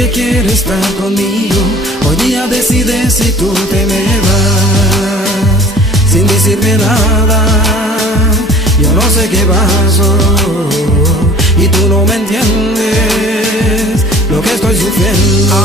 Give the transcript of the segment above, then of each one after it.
que quiere estar conmigo. Hoy día decide si tú te me vas sin decirme nada. Yo no sé qué pasó y tú no me entiendes lo que estoy sufriendo.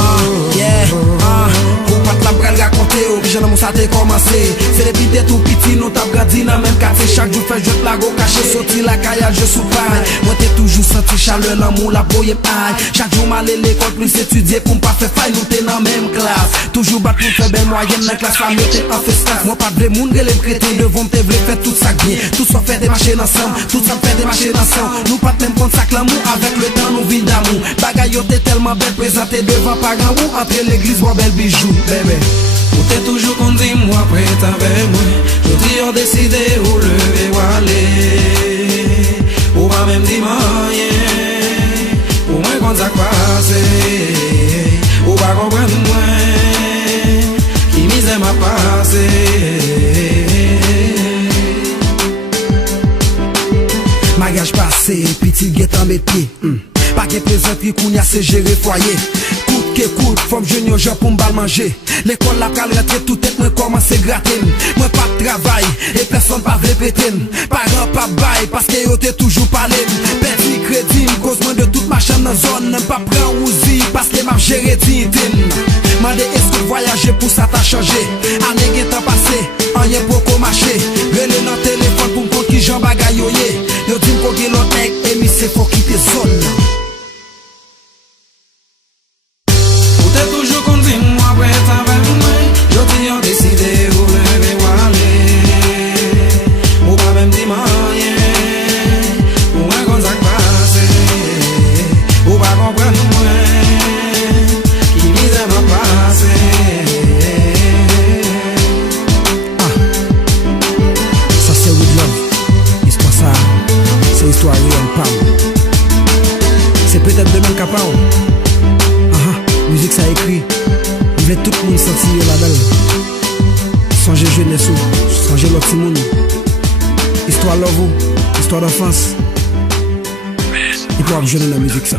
Ou pat la pral raconte ou ki jan nan moun sa te komanse. Se depi te tout piti nou tap grandi nan men kate. Chak jou fè jwet la go kache, soti la kaya je sou pay. Mwen te toujou senti chaleur nan moun la boye ay. Chak jou m'ale l'école plus étudier pou m'pa fè fay. Nou te nan même classe, toujou bat pou fè bel moyen nan klas. Fami te an fè stas, mwen pat vle moun rele m'krete. Devon te vle fè tout sa bien, tout sa fè démarcher ensemble, tout sa fè démarcher ensemble. Nou pat même kont sak l'amour, avec le temps nou vin d'amour. Bagay yo te tellement belle présenté devant parents ou entre l'église ou bel bijou, bébé. Ou t'es toujours qu'on dit moi prête avec moi. Je dis on décide où lever ou aller. Ou pas même dire rien. Pour moi quand ça passe. Ou pas comprendre moi. Qui misère m'a passé. Mariage passé, petit guet en métier. Pas de plaisanterie qu'on y a se gérer foyer. Coûte que coûte, femme jeune yo pour m'bal manger. L'école la pral rentre tout tête moi commence gratter. Moi pas de travail et personne pas vle péter. Parents pas bail parce que yo te toujours parlé. Petit crédit cause moi de toute ma chambre dans zone. Pas prend ouzi parce que m'a géré dignité. Mande est-ce que voyager pour ça t'a changé. Année gen temps passé, rien pour ko marcher. Relé dans téléphone pour m'cont qui Jean bagay yo ye. Yo dit m'ko gen l'autre nèg et mi c'est faut quitter zone. C'est peut-être de même capable. Musique ça écrit. Il veut tout le monde sentir là-dedans. Songez jeunesse, songez l'autre monde. Histoire love, histoire d'enfance. Et puis on va jouer dans la musique ça.